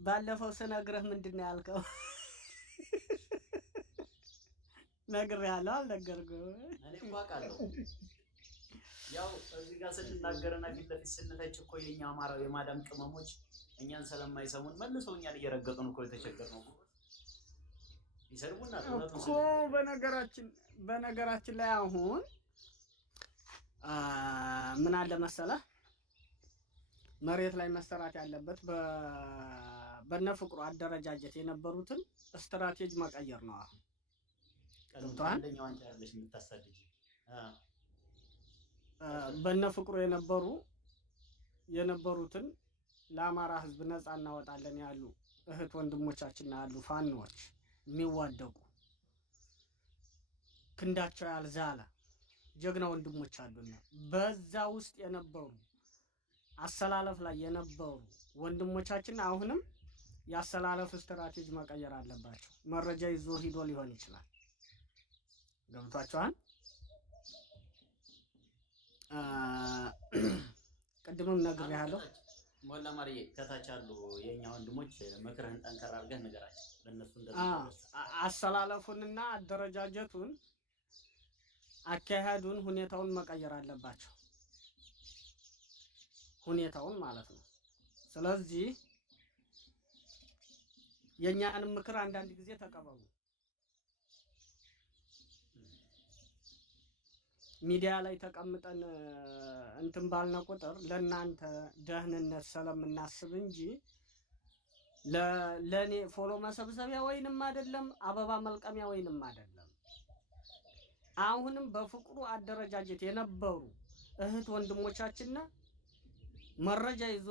ባለፈው ስነግርህ ምንድን ነው ያልከው? ነግሬሃለሁ አልነገርኩህም? እኔ እኮ አውቃለሁ። ያው እዚህ ጋር ስንናገርና ፊት ለፊት ስንተች እኮ የኛ አማራው የማዳም ቅመሞች እኛን ስለማይሰሙን መልሰው እኛን እየረገጡን እኮ የተቸገርነው ይሰድቡና እኮ። በነገራችን ላይ አሁን ምን አለ መሰለህ መሬት ላይ መሰራት ያለበት በነፍቅሩ አደረጃጀት የነበሩትን ስትራቴጂ መቀየር ነው። አሁን አንደኛው አንተ ያለሽ የምታሳድጂ በነፍቅሩ የነበሩትን ለአማራ ሕዝብ ነፃ እናወጣለን ያሉ እህት ወንድሞቻችን ያሉ ፋኖች የሚዋደቁ ክንዳቸው ያልዛለ ጀግና ወንድሞች አሉና በዛ ውስጥ የነበሩ አሰላለፍ ላይ የነበሩ ወንድሞቻችን አሁንም ያሰላለፍ ስትራቴጂ መቀየር አለባቸው። መረጃ ይዞ ሂዶ ሊሆን ይችላል። ገብቷቸዋል። ቅድምም ነግሬሃለሁ። ሞላ ማርዬ ከታች አሉ የኛ ወንድሞች ምክርህን ጠንከር አድርገህ ንገራቸው። ለነሱ አሰላለፉንና አደረጃጀቱን አካሄዱን ሁኔታውን መቀየር አለባቸው። ሁኔታውን ማለት ነው። ስለዚህ የኛንም ምክር አንዳንድ ጊዜ ተቀበሉ። ሚዲያ ላይ ተቀምጠን እንትን ባልነ ቁጥር ለእናንተ ደህንነት ስለምናስብ እንጂ ለኔ ፎሎ መሰብሰቢያ ወይንም አይደለም፣ አበባ መልቀሚያ ወይንም አይደለም። አሁንም በፍቅሩ አደረጃጀት የነበሩ እህት ወንድሞቻችን መረጃ ይዞ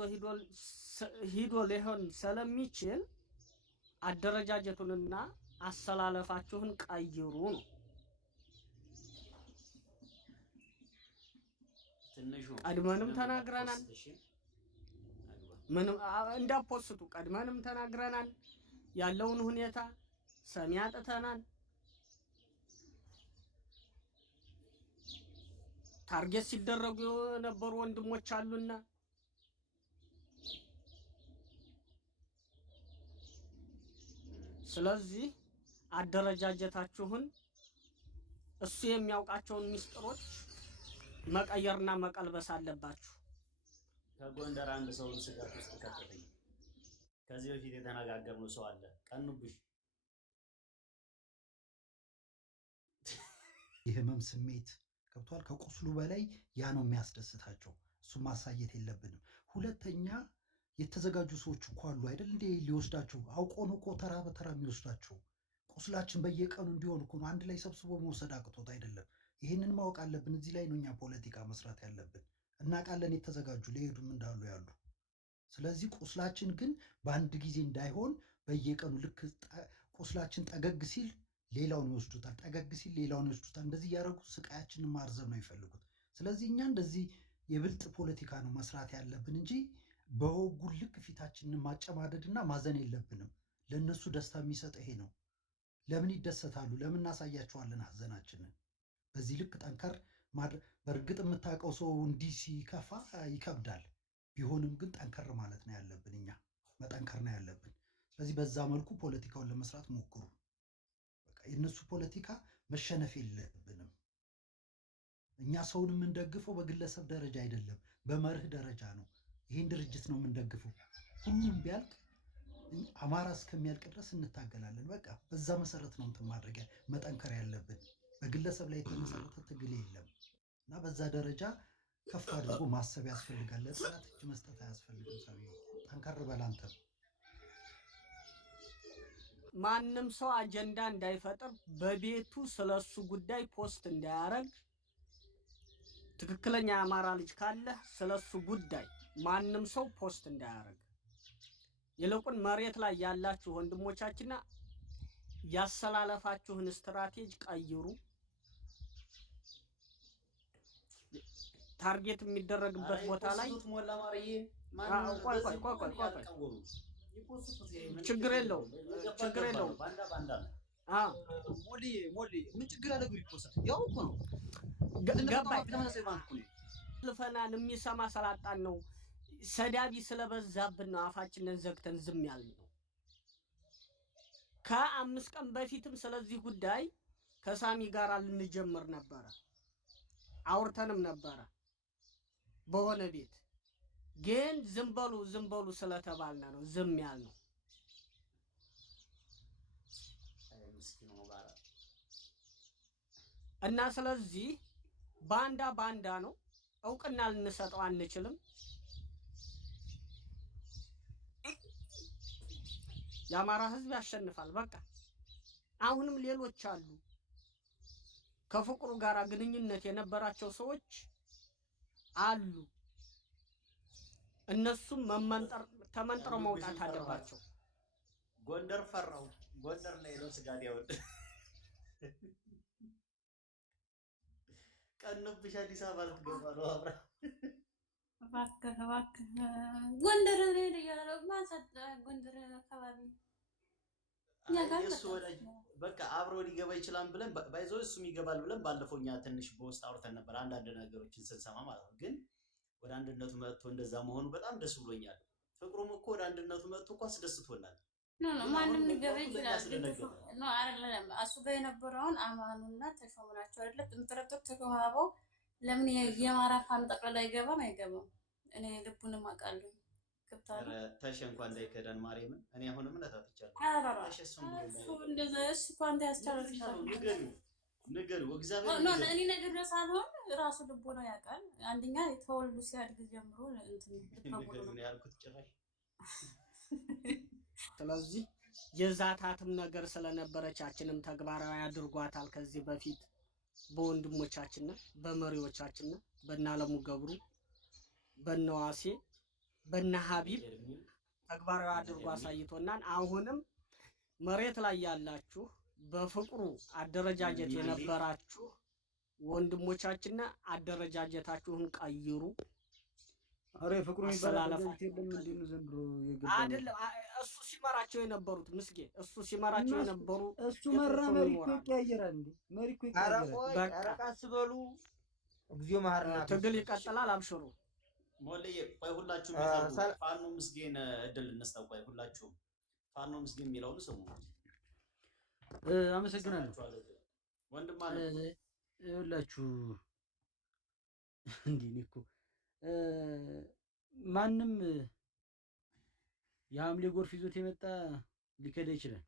ሂዶ ሊሆን ስለሚችል አደረጃጀቱንና አሰላለፋችሁን ቀይሩ ነው። ቀድመንም ተናግረናል። ምንም እንዳፖስቱ ቀድመንም ተናግረናል። ያለውን ሁኔታ ሰሚ አጥተናል። ታርጌት ሲደረጉ የነበሩ ወንድሞች አሉና ስለዚህ አደረጃጀታችሁን እሱ የሚያውቃቸውን ሚስጥሮች መቀየርና መቀልበስ አለባችሁ። ከጎንደር አንድ ሰው ስጋት ውስጥ ከተተኝ ከዚህ በፊት የተነጋገርነው ሰው አለ። ቀኑብሽ የህመም ስሜት ገብቷል። ከቁስሉ በላይ ያ ነው የሚያስደስታቸው። እሱ ማሳየት የለብንም። ሁለተኛ የተዘጋጁ ሰዎች እኮ አሉ አይደል እንዴ? ሊወስዳቸው አውቆ ነው እኮ ተራ በተራ የሚወስዳቸው። ቁስላችን በየቀኑ እንዲሆን እኮ ነው። አንድ ላይ ሰብስቦ መውሰድ አቅቶት አይደለም። ይህንን ማወቅ አለብን። እዚህ ላይ ነው እኛ ፖለቲካ መስራት ያለብን። እናውቃለን የተዘጋጁ ሊሄዱም እንዳሉ ያሉ። ስለዚህ ቁስላችን ግን በአንድ ጊዜ እንዳይሆን በየቀኑ ልክ ቁስላችን ጠገግ ሲል ሌላውን ይወስዱታል፣ ጠገግ ሲል ሌላውን ይወስዱታል። እንደዚህ እያደረጉ ስቃያችንን ማርዘብ ነው ይፈልጉት። ስለዚህ እኛ እንደዚህ የብልጥ ፖለቲካ ነው መስራት ያለብን እንጂ በወጉን ልክ ፊታችንን ማጨማደድና ማዘን የለብንም። ለእነሱ ደስታ የሚሰጥ ይሄ ነው። ለምን ይደሰታሉ? ለምን እናሳያቸዋለን ሀዘናችንን? በዚህ ልክ ጠንከር በእርግጥ የምታውቀው ሰው እንዲህ ሲከፋ ይከብዳል። ቢሆንም ግን ጠንከር ማለት ነው ያለብን፣ እኛ መጠንከር ነው ያለብን። ስለዚህ በዛ መልኩ ፖለቲካውን ለመስራት ሞክሩ። በቃ የእነሱ ፖለቲካ መሸነፍ የለብንም። እኛ ሰውን የምንደግፈው በግለሰብ ደረጃ አይደለም፣ በመርህ ደረጃ ነው። ይህን ድርጅት ነው የምንደግፈው። ሁሉም ቢያልቅ አማራ እስከሚያልቅ ድረስ እንታገላለን። በቃ በዛ መሰረት ነው እንትን ማድረጊያ መጠንከር ያለብን። በግለሰብ ላይ የተመሰረተ ትግል የለም እና በዛ ደረጃ ከፍ አድርጎ ማሰብ ያስፈልጋል። ለጠላት እጅ መስጠት አያስፈልግም። ሰውዬው ጠንከር በል አንተ። ማንም ሰው አጀንዳ እንዳይፈጥር በቤቱ ስለሱ ጉዳይ ፖስት እንዳያረግ። ትክክለኛ የአማራ ልጅ ካለ ስለሱ ጉዳይ ማንም ሰው ፖስት እንዳያረግ። ይልቁን መሬት ላይ ያላችሁ ወንድሞቻችንና ያሰላለፋችሁን ስትራቴጂ ቀይሩ። ታርጌት የሚደረግበት ቦታ ላይ ችግር የለውም። ሞሊ ምን ችግር አለ? ቢፖስት ያው እኮ ነው ገባኝ። ልፈናን የሚሰማ ስላጣን ነው። ሰዳቢ ስለበዛብን ነው አፋችንን ዘግተን ዝም ያልነው። ከ5 ቀን በፊትም ስለዚህ ጉዳይ ከሳሚ ጋር ልንጀምር ነበረ፣ አውርተንም ነበረ በሆነ ቤት። ግን ዝም በሉ ስለተባልነ ነው ዝም ያልነው። እና ስለዚህ ባንዳ ነው፣ እውቅና ልንሰጠው አንችልም። የአማራ ህዝብ ያሸንፋል። በቃ አሁንም ሌሎች አሉ ከፍቅሩ ጋር ግንኙነት የነበራቸው ሰዎች አሉ። እነሱም ተመንጥረው መውጣት አለባቸው። ጎንደር ፈራው። ጎንደር ላይ ነው ስጋት ያወጣ ቀንብሽ አዲስ አበባ ልትገባ ነው። አብራ እባክህ ጎንደር ላይ ያለው ማሰጥ ጎንደር አካባቢ እሱ ወዳጅ በቃ አብሮ ሊገባ ይችላል ብለን ባይዘው እሱም ይገባል ብለን ባለፈው እኛ ትንሽ በውስጥ አውርተን ነበር፣ አንዳንድ ነገሮችን ስንሰማ ማለት ነው። ግን ወደ አንድነቱ መጥቶ እንደዛ መሆኑ በጣም ደስ ብሎኛል። ፍቅሩም እኮ ወደ አንድነቱ መጥቶ እኮ አስደስቶናል። ማንም ሊገባ ይችላል። አይደለም እሱ ጋር የነበረውን አማኑና ተሾሙ ናቸው አይደለ? ጥምጥረጥር ተሾማበው ለምን የአማራ ፋኖ ጠቅላላ አይገባም? እኔ ልቡንም አውቃለሁ። ገብታለ ተሸ እንኳን እንዳይከዳን ማርያምን። እኔ አሁንም እናታጥቻለሁ። እሱ እንደዛ እሱ ኳንታ ያስተላልፋል። ንገሩ እግዚአብሔር ነው። እኔ ነገር ሳልሆን ራሱ ልቦ ነው ያውቃል። አንደኛ ተወልዶ ሲያድግ ጀምሮ ንገሩ ነው ያልኩት ጭራሽ። ስለዚህ የዛታትም ነገር ስለነበረቻችንም ተግባራዊ አድርጓታል። ከዚህ በፊት በወንድሞቻችን በመሪዎቻችን በእናለሙ ገብሩ በነዋሴ በነሐቢብ ተግባራዊ አድርጎ አሳይቶናል። አሁንም መሬት ላይ ያላችሁ በፍቅሩ አደረጃጀት የነበራችሁ ወንድሞቻችን አደረጃጀታችሁን ቀይሩ። አሬ ፍቅሩ ይባላልበት ምንድነው ዘንድሮ የገባው አይደለም። እሱ ሲመራቸው የነበሩት ምስጌ እሱ ሲመራቸው የነበሩ እሱ መራ መሪ እኮ ይቀያየራል እንዴ? መሪ እኮ ይቀያየራል። አረቃስ በሉ እግዚኦ መሐረና ትግል ይቀጥላል። አብሽሩ ሞልዬ ቆይ ሁላችሁም ይታሉ። ፋኖ ምስጌን እድል እንስጠው። ቆይ ሁላችሁም ፋኖ ምስጌን የሚለውን ስሙ። አመሰግናለሁ ወንድም አለ ሁላችሁ እንዴ እኮ ማንም የሐምሌ ጎርፍ ይዞት የመጣ ሊከዳ ይችላል።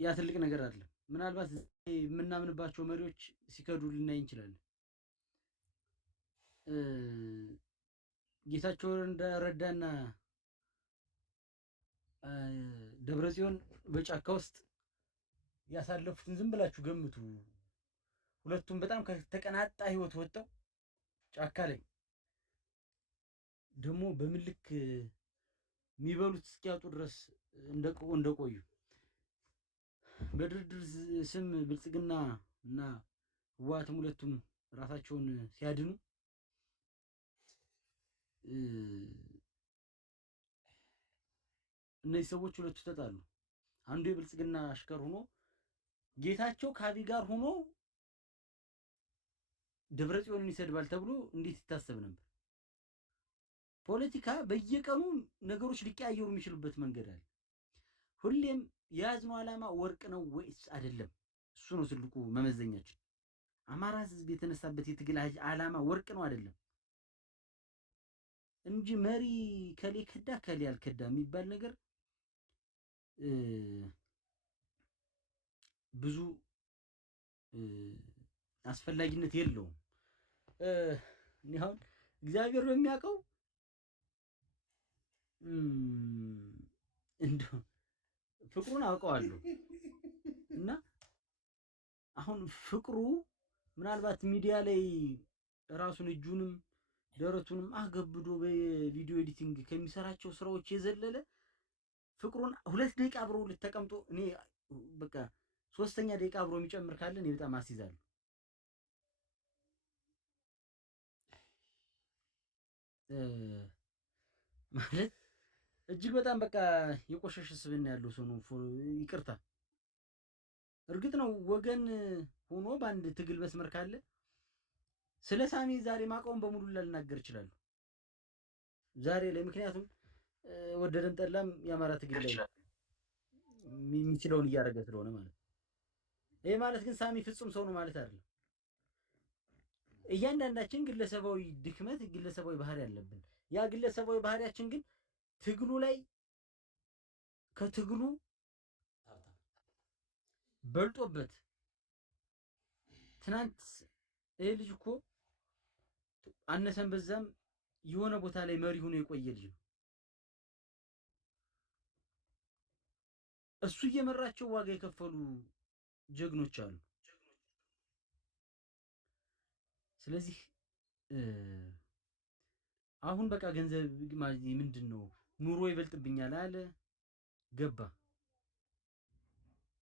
ያ ትልቅ ነገር አይደለም። ምናልባት የምናምንባቸው መሪዎች ሲከዱ ልናይ እንችላለን። ጌታቸው ረዳና ደብረጽዮን በጫካ ውስጥ ያሳለፉትን ዝም ብላችሁ ገምቱ። ሁለቱም በጣም ከተቀናጣ ህይወት ወጣው ጫካ ላይ ደግሞ በምልክ የሚበሉት እስኪያጡ ድረስ እንደቆዩ በድርድር ስም ብልጽግና እና ህወሓትም ሁለቱም ራሳቸውን ሲያድኑ እነዚህ ሰዎች ሁለቱ ተጣሉ። አንዱ የብልጽግና አሽከር ሆኖ ጌታቸው ከአብይ ጋር ሆኖ ደብረጽዮንን ይሰድባል ተብሎ እንዴት ይታሰብ ነበር? ፖለቲካ በየቀኑ ነገሮች ሊቀያየሩ የሚችሉበት መንገድ አለ። ሁሌም የያዝነው ዓላማ ወርቅ ነው ወይስ አይደለም? እሱ ነው ትልቁ መመዘኛችን። አማራ ህዝብ የተነሳበት የትግል ዓላማ ወርቅ ነው አይደለም እንጂ መሪ ከሌ ከዳ ከሌ ያልከዳ የሚባል ነገር ብዙ አስፈላጊነት የለውም። እኔ አሁን እግዚአብሔር በሚያውቀው እንደው ፍቅሩን አውቀዋለሁ እና አሁን ፍቅሩ ምናልባት ሚዲያ ላይ ራሱን እጁንም ደረቱንም አገብዶ በቪዲዮ ኤዲቲንግ ከሚሰራቸው ስራዎች የዘለለ ፍቅሩን 2 ደቂቃ አብሮ ልተቀምጦ እኔ በቃ 3ኛ ደቂቃ አብሮ የሚጨምር ካለ እኔ በጣም አስይዛለሁ። ማለት እጅግ በጣም በቃ የቆሸሸ ስብዕና ያለው ሰው ነው። ይቅርታ እርግጥ ነው ወገን ሆኖ በአንድ ትግል መስመር ካለ ስለ ሳሚ ዛሬ ማቀውን በሙሉ ልናገር ይችላል ዛሬ ላይ። ምክንያቱም ወደደም ጠላም የአማራ ትግል ላይ የሚችለውን እያደረገ ስለሆነ ማለት ነው። ይሄ ማለት ግን ሳሚ ፍጹም ሰው ነው ማለት አይደለም። እያንዳንዳችን ግለሰባዊ ድክመት፣ ግለሰባዊ ባህሪ ያለብን፣ ያ ግለሰባዊ ባህሪያችን ግን ትግሉ ላይ ከትግሉ በልጦበት ትናንት ይሄ ልጅ እኮ አነሰን በዛም የሆነ ቦታ ላይ መሪ ሆኖ የቆየ ልጅ ነው። እሱ እየመራቸው ዋጋ የከፈሉ ጀግኖች አሉ። ስለዚህ አሁን በቃ ገንዘብ ምንድን ነው ኑሮ ይበልጥብኛል አለ ገባ።